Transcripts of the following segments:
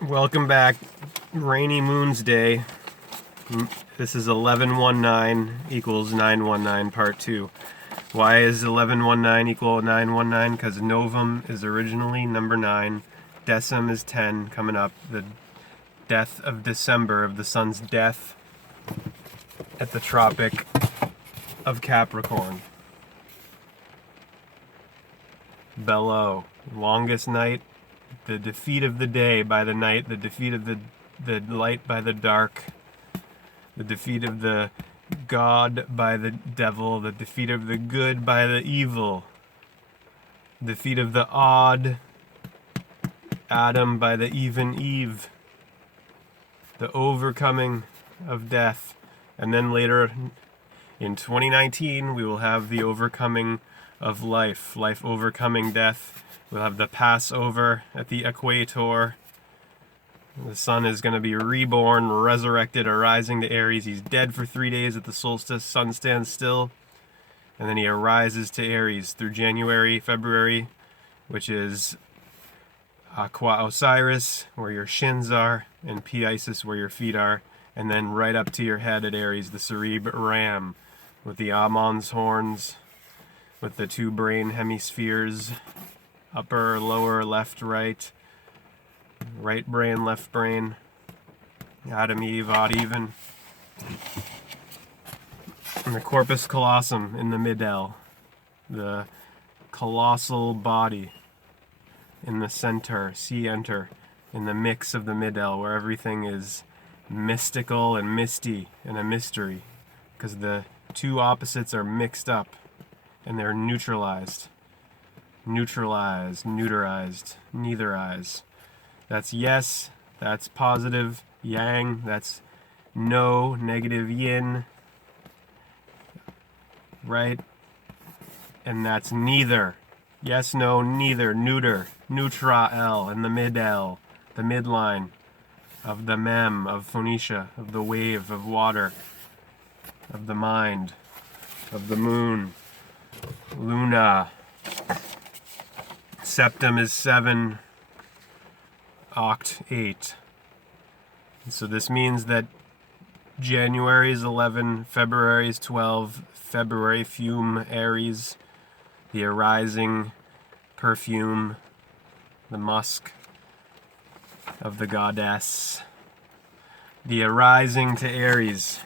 Welcome back. Rainy Moons Day. This is 1119 equals 919 part 2. Why is 1119 equal 919? Because novum is originally number 9. Decim is 10 coming up. The death of December, of the sun's death at the Tropic of Capricorn. Bello. Longest night. The defeat of the day by the night, the defeat of the light by the dark, the defeat of the God by the devil, the defeat of the good by the evil, defeat of the odd Adam by the even Eve, the overcoming of death, and then later in 2019 we will have the overcoming of life overcoming death. We'll have the Passover at the equator. The sun is going to be reborn, resurrected, arising to Aries. He's dead for 3 days at the solstice. Sun stands still. And then he arises to Aries through January, February, which is Aqua Osiris, where your shins are, and Pi Isis, where your feet are. And then right up to your head at Aries, the Cerib Ram, with the Ammon's horns, with the two brain hemispheres. Upper, lower, left, right brain, left brain, Adam, Eve, odd, even, and the corpus callosum in the middle, the colossal body in the center, enter, in the mix of the middle, where everything is mystical and misty and a mystery, because the two opposites are mixed up and they're neutralized, neuterized, neither-ized. That's yes, that's positive yang, that's no, negative yin, right? And that's neither. Yes, no, neither, neuter, neutral, in the mid-L, the midline of the mem, of Phoenicia, of the wave, of water, of the mind, of the moon, Luna. Septum is 7, oct 8. And so this means that January is 11, February is 12, February fume Aries, the arising perfume, the musk of the goddess, the arising to Aries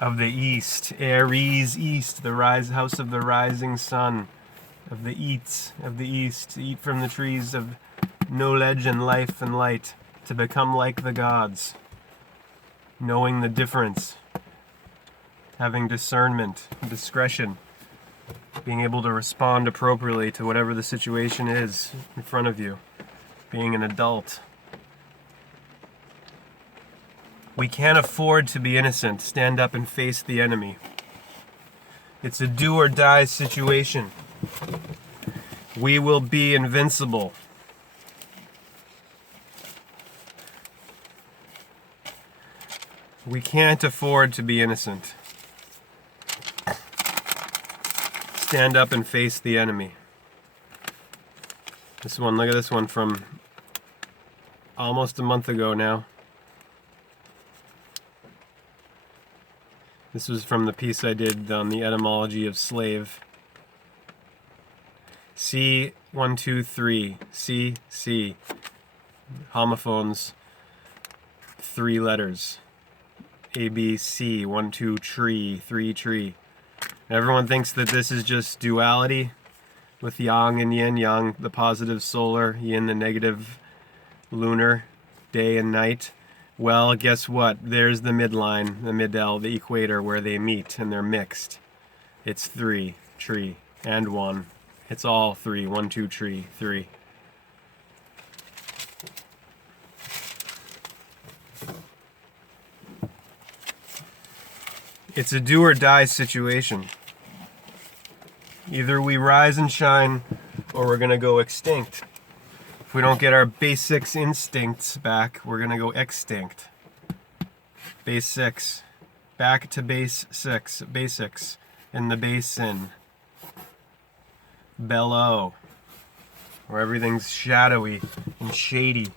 of the east, Aries east, the house of the rising sun, of the eats of the east, eat from the trees of knowledge and life and light, to become like the gods, knowing the difference, having discernment, discretion, being able to respond appropriately to whatever the situation is in front of you, being an adult. We can't afford to be innocent. Stand up and face the enemy. It's a do or die situation. We will be invincible. We can't afford to be innocent. Stand up and face the enemy. This one, look at this one from almost a month ago now. This was from the piece I did on the etymology of slave. C123, C. Homophones, 3 letters. ABC, 1, 2, tree, 3 tree. Everyone thinks that this is just duality with yang and yin, yang the positive solar, yin the negative lunar, day and night. Well, guess what? There's the midline, the mid-L, the equator, where they meet and they're mixed. It's 3, tree, and 1. It's all 3, 1, 2, tree, 3. It's a do or die situation. Either we rise and shine, or we're gonna go extinct. If we don't get our basics instincts back, we're gonna go extinct. Base 6. Back to base 6. Basics. In the basin. Bellow. where everything's shadowy and shady.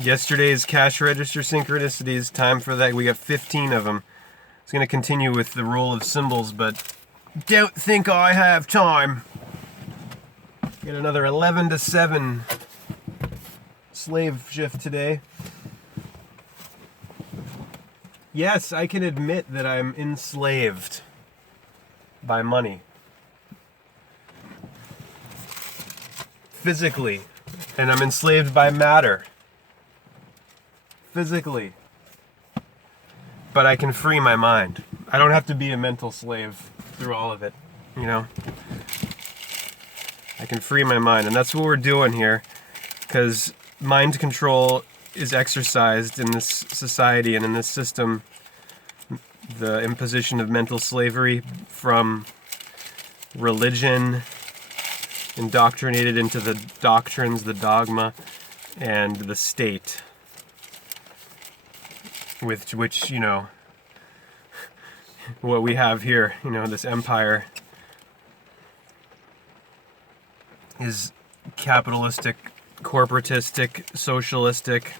Yesterday's cash register synchronicities, time for that. We got 15 of them. It's going to continue with the roll of symbols, but don't think I have time. Get another 11 to 7 slave shift today. Yes, I can admit that I'm enslaved by money. Physically. And I'm enslaved by matter. Physically. But I can free my mind. I don't have to be a mental slave through all of it, you know? I can free my mind, and that's what we're doing here, because mind control is exercised in this society and in this system, the imposition of mental slavery from religion, indoctrinated into the doctrines, the dogma, and the state, with which, you know, what we have here, you know, this empire is capitalistic, corporatistic, socialistic.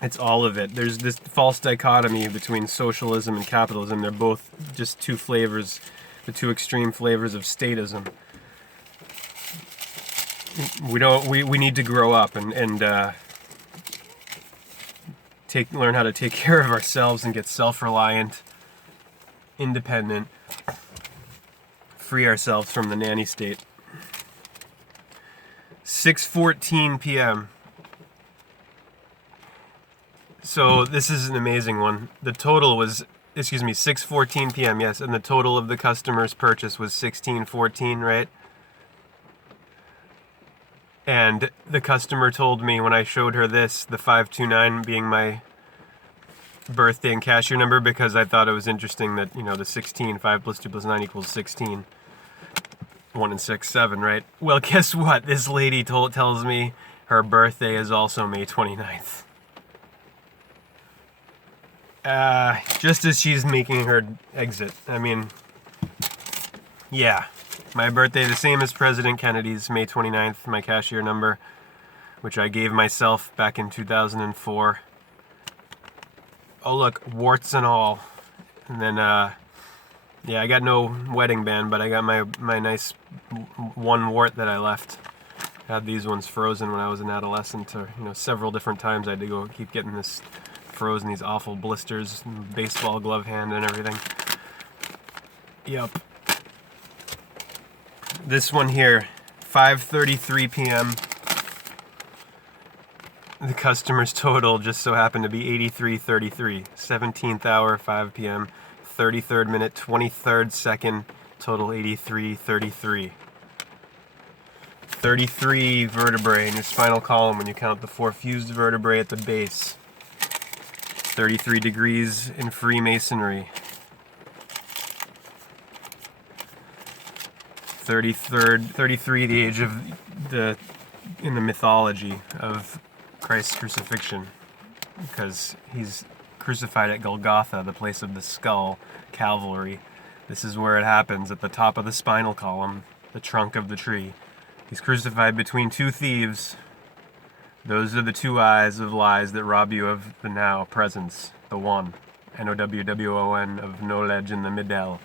It's all of it. There's this false dichotomy between socialism and capitalism. They're both just two flavors, the two extreme flavors of statism. We need to grow up and learn how to take care of ourselves and get self-reliant, independent, free ourselves from the nanny state. 6:14 p.m. So this is an amazing one. The total was, 6:14 p.m. Yes, and the total of the customer's purchase was 1614, right? And the customer told me when I showed her this, the 529 being my birthday and cashier number, because I thought it was interesting that, you know, the 16, 5 plus 2 plus 9 equals 16. 1 and 6, 7, right? Well, guess what? This lady tells me her birthday is also May 29th. Just as she's making her exit. I mean, yeah. My birthday, the same as President Kennedy's, May 29th, my cashier number, which I gave myself back in 2004. Oh, look, warts and all. And then, yeah, I got no wedding band, but I got my nice one wart that I left. I had these ones frozen when I was an adolescent, or, you know, several different times I had to go keep getting this frozen, these awful blisters, baseball glove hand and everything. Yep. This one here, 5:33 p.m. The customer's total just so happened to be 83.33. 17th hour, 5 p.m. 33rd minute, 23rd second, total 83.33. 33 vertebrae in your spinal column when you count the 4 fused vertebrae at the base. 33 degrees in Freemasonry. 33, the age of in the mythology of Christ's crucifixion, because he's crucified at Golgotha, the place of the skull, Calvary. This is where it happens, at the top of the spinal column, the trunk of the tree. He's crucified between two thieves. Those are the two eyes of lies that rob you of the now, presence, the one, N-O-W-W-O-N, of knowledge in the middle,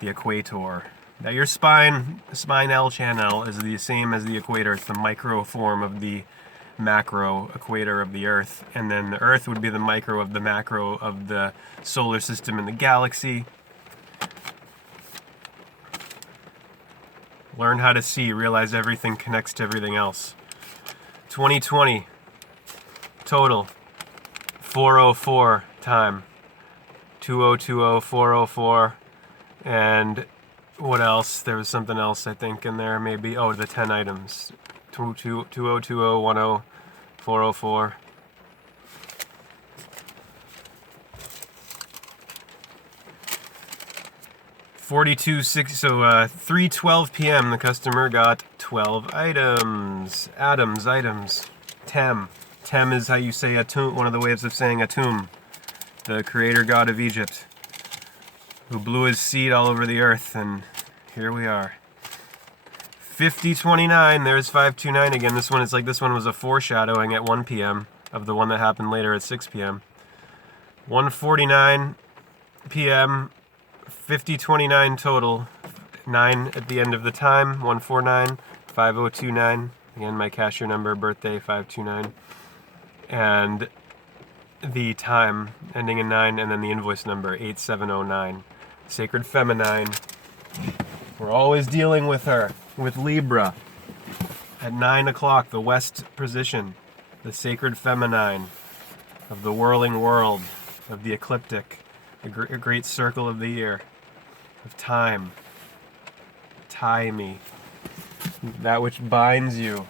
the equator. Now your spinal channel is the same as the equator. It's the micro form of the macro equator of the Earth, and then the Earth would be the micro of the macro of the solar system and the galaxy. Learn how to see, realize everything connects to everything else. 2020 total 404 time 2020 404, and what else? There was something else I think in there, maybe. Oh, the 10 items. 2020 10 404. So 3:12 p.m. the customer got 12 items. Items. Tem. Tem is how you say Atum, one of the ways of saying Atum, the creator god of Egypt, who blew his seed all over the earth, and here we are. 5029, there's 529 again. This one is like, this one was a foreshadowing at 1 p.m. of the one that happened later at 6 p.m. 1:49 p.m. 5029 total. 9 at the end of the time. 149 5029. Again, my cashier number, birthday 529. And the time ending in 9, and then the invoice number 8709. Sacred Feminine. We're always dealing with her, with Libra. At 9 o'clock, the West position, the Sacred Feminine of the whirling world, of the ecliptic, a great circle of the year, of time. Tie me, that which binds you.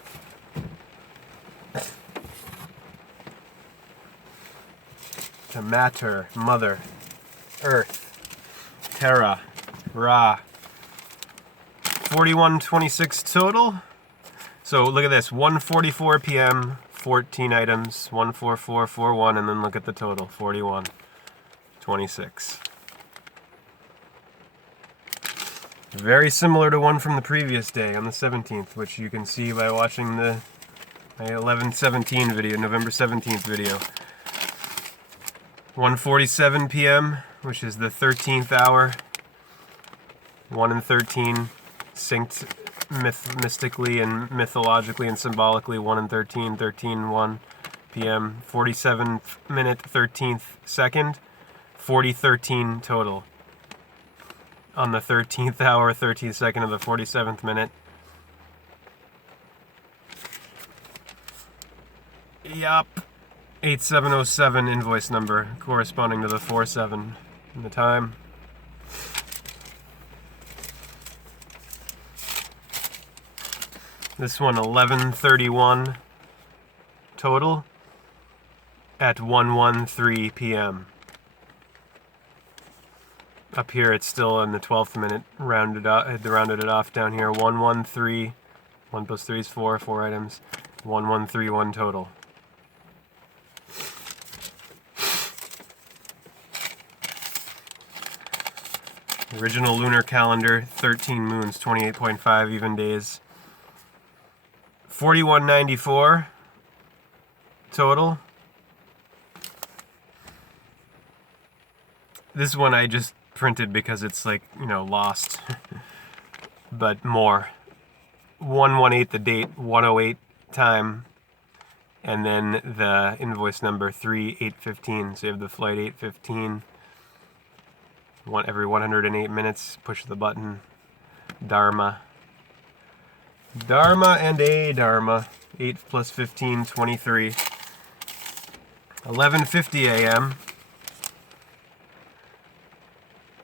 To Mater, Mother, Earth, Terra, Ra. 4126 total. So look at this, 1:44 p.m., 14 items, 14441, and then look at the total, 4126. Very similar to one from the previous day on the 17th, which you can see by watching my 11/17 video, November 17th video. 1:47 p.m., which is the 13th hour. 1 and 13 synced mystically and mythologically and symbolically. 1 and 13, 1 p.m. 47th minute, 13th second. 4013 total. On the 13th hour, 13th second of the 47th minute. Yup. 8707 invoice number, corresponding to the 47 in the time. This one 11:31 total at 1:13 p.m. Up here it's still in the 12th minute, rounded it off down here. 1:13, 1 plus 3 is 4 items. 1131 total. Original lunar calendar, 13 moons, 28.5 even days. 4194 total. This one I just printed because it's like, lost. But more. 118 the date, 108 time, and then the invoice number 3815. So you have the flight 815. Every 108 minutes, push the button. Dharma. Dharma and a Dharma. 8 plus 15, 23. 11:50 a.m.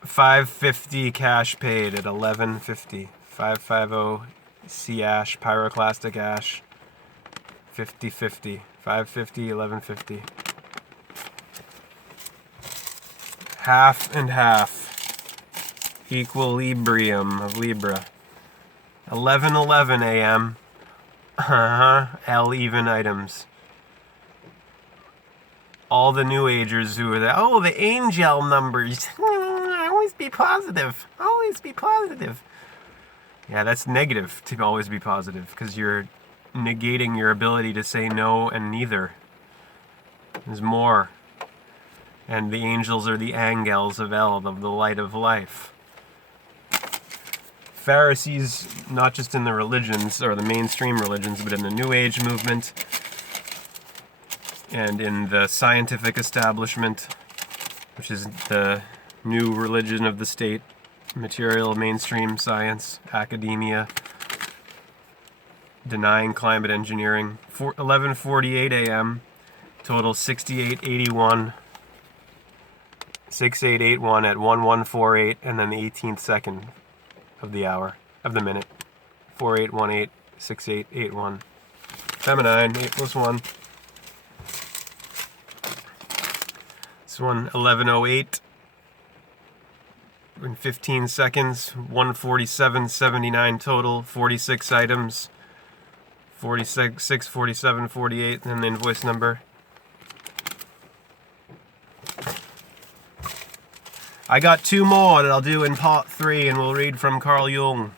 550 cash paid at 11:50. 550 sea ash, pyroclastic ash. 50/50. 550, 11:50. Half and half. Equilibrium of Libra. 11:11 a.m. L even items. All the New Agers who are there. Oh, the angel numbers. Always be positive. Always be positive. Yeah, that's negative to always be positive, because you're negating your ability to say no and neither. There's more. And the angels are the angels of El, of the light of life. Pharisees, not just in the religions, or the mainstream religions, but in the New Age movement, and in the scientific establishment, which is the new religion of the state, material mainstream science, academia, denying climate engineering. 11:48 a.m., total 6881. 6881 at 1148, and then the 18th second of the hour, of the minute. 4818, 6881. Feminine, 8 plus 1. This one, 1108. In 15 seconds, 147.79 total, 46 items. 46, 47, 48, and then the invoice number. I got 2 more that I'll do in part 3, and we'll read from Carl Jung.